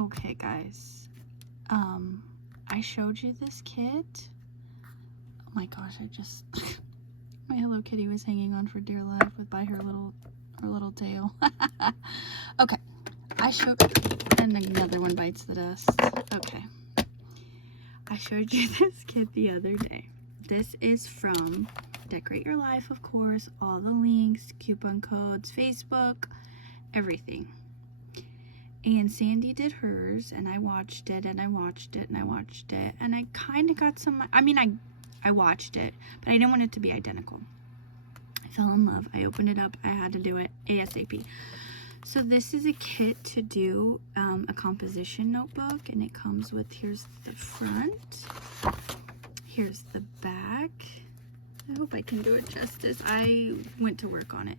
Okay, guys. I showed you this kit. Oh my gosh, my Hello Kitty was hanging on for dear life by her little tail. Okay, and another one bites the dust. Okay. I showed you this kit the other day. This is from Decorate Your Life, of course. All the links, coupon codes, Facebook, everything. And Sandy did hers, and I watched it, and I watched it, and I watched it, and I kind of got some, I watched it, but I didn't want it to be identical. I fell in love. I opened it up. I had to do it ASAP. So this is a kit to do a composition notebook, and it comes with, here's the front, here's the back. I hope I can do it justice. I went to work on it.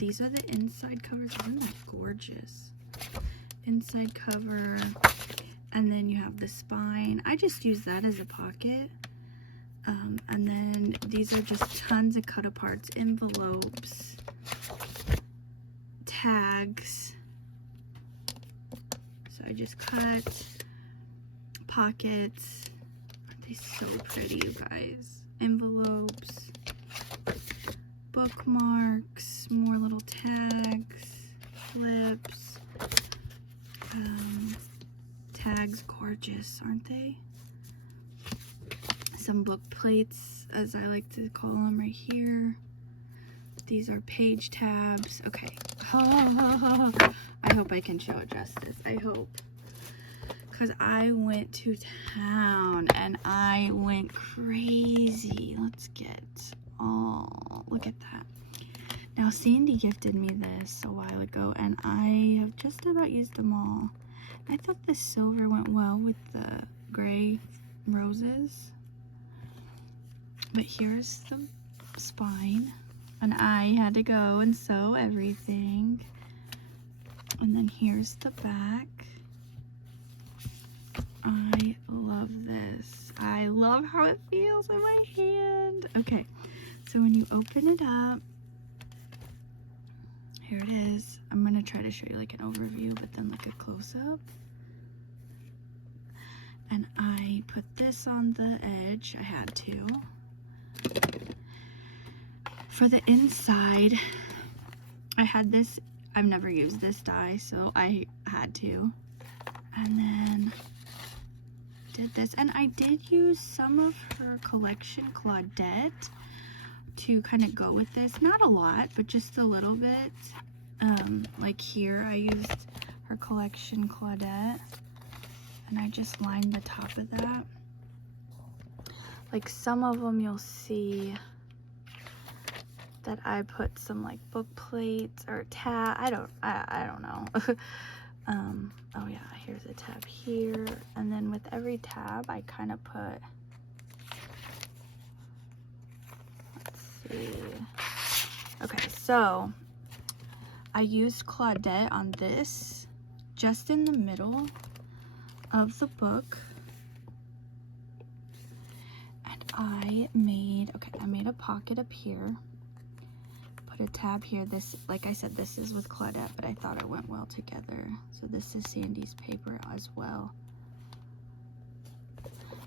These are the inside covers. Isn't that gorgeous? Inside cover, and then you have the spine. I just use that as a pocket. And then these are just tons of cut aparts, envelopes, tags. So I just cut pockets. Aren't they so pretty, you guys? Envelopes, bookmarks, more little tags, flips. Tags, gorgeous, aren't they? Some book plates, as I like to call them, right here. These are page tabs. Okay. I hope I can show it justice. I hope. Because I went to town and I went crazy. Let's get, oh, look at that. Now, Sandy gifted me this a while ago, and I have just about used them all. I thought the silver went well with the gray roses. But here's the spine, and I had to go and sew everything. And then here's the back. I love this. I love how it feels in my hand. Okay, so when you open it up, here it is. I'm going to try to show you like an overview, but then look at close up. And I put this on the edge. I had to. For the inside, I had this. I've never used this die, so I had to. And then did this. And I did use some of her collection Claudette to kind of go with this. Not a lot, but just a little bit. Like here, I used her collection Claudette, and I just lined the top of that. Like some of them you'll see that I put some like book plates or tab. I don't know. Oh yeah, here's a tab here, and then with every tab I kind of put, let's see. Okay, so I used Claudette on this just in the middle of the book, and I made a pocket up here, put a tab here. This, like I said, this is with Claudette, but I thought it went well together. So this is Sandy's paper as well.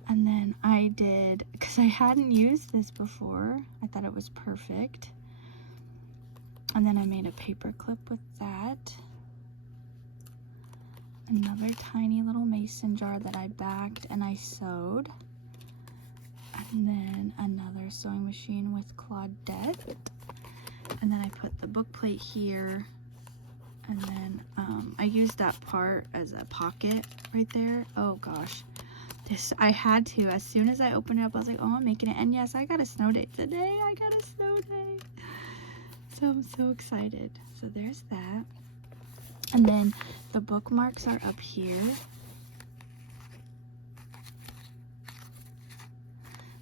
And then I did, because I hadn't used this before, I thought it was perfect. And then I made a paper clip with that. Another tiny little mason jar that I backed and I sewed. And then another sewing machine with Claudette. And then I put the book plate here. And then I used that part as a pocket right there. Oh gosh. This, I had to, as soon as I opened it up, I was like, oh, I'm making it. And yes, I got a snow day today. I got a snow day. So I'm so excited. So there's that. And then the bookmarks are up here.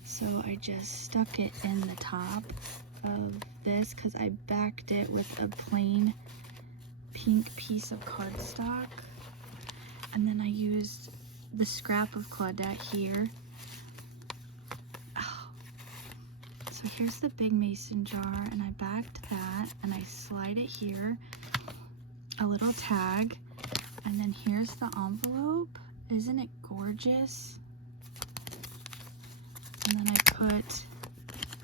So I just stuck it in the top of this because I backed it with a plain pink piece of cardstock. And then I used the scrap of Claudette here. Oh. So here's the big mason jar, and I backed that, and I slide it here, a little tag, And then here's the envelope. Isn't it gorgeous? And then I put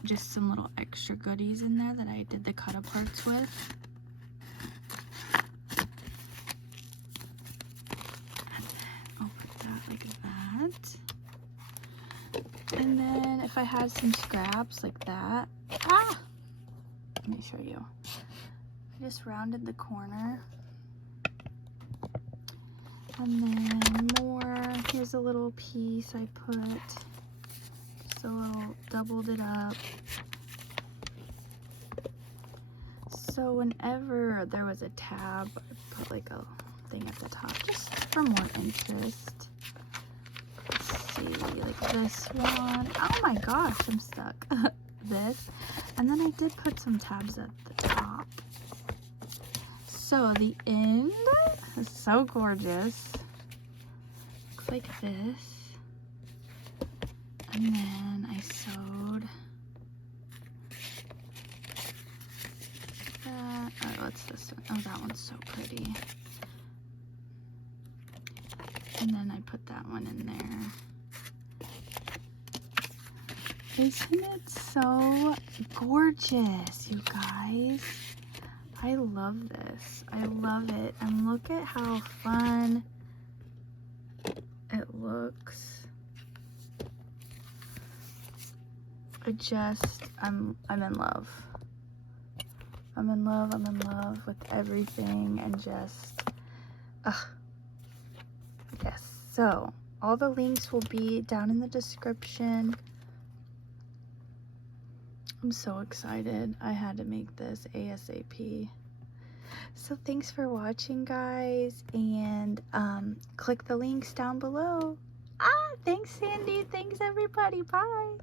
just some little extra goodies in there that I did the cut aparts with. And then I'll put that like that. And then if I had some scraps like that, let me show you. I just rounded the corner. And then more, here's a little piece I put, just a little, doubled it up. So whenever there was a tab, I put like a thing at the top, just for more interest. Let's see, like this one. Oh my gosh, I'm stuck. This. And then I did put some tabs at the top. So the end is so gorgeous. Looks like this. And then I sewed that. Oh, what's this one? Oh, that one's so pretty. And then I put that one in there. Isn't it so gorgeous, you guys? I love this. I love it. And look at how fun it looks. I'm in love. I'm in love with everything and just, yes. So all the links will be down in the description. I'm so excited. I had to make this ASAP. So thanks for watching, guys, and click the links down below. Thanks, Sandy. Thanks, everybody. Bye.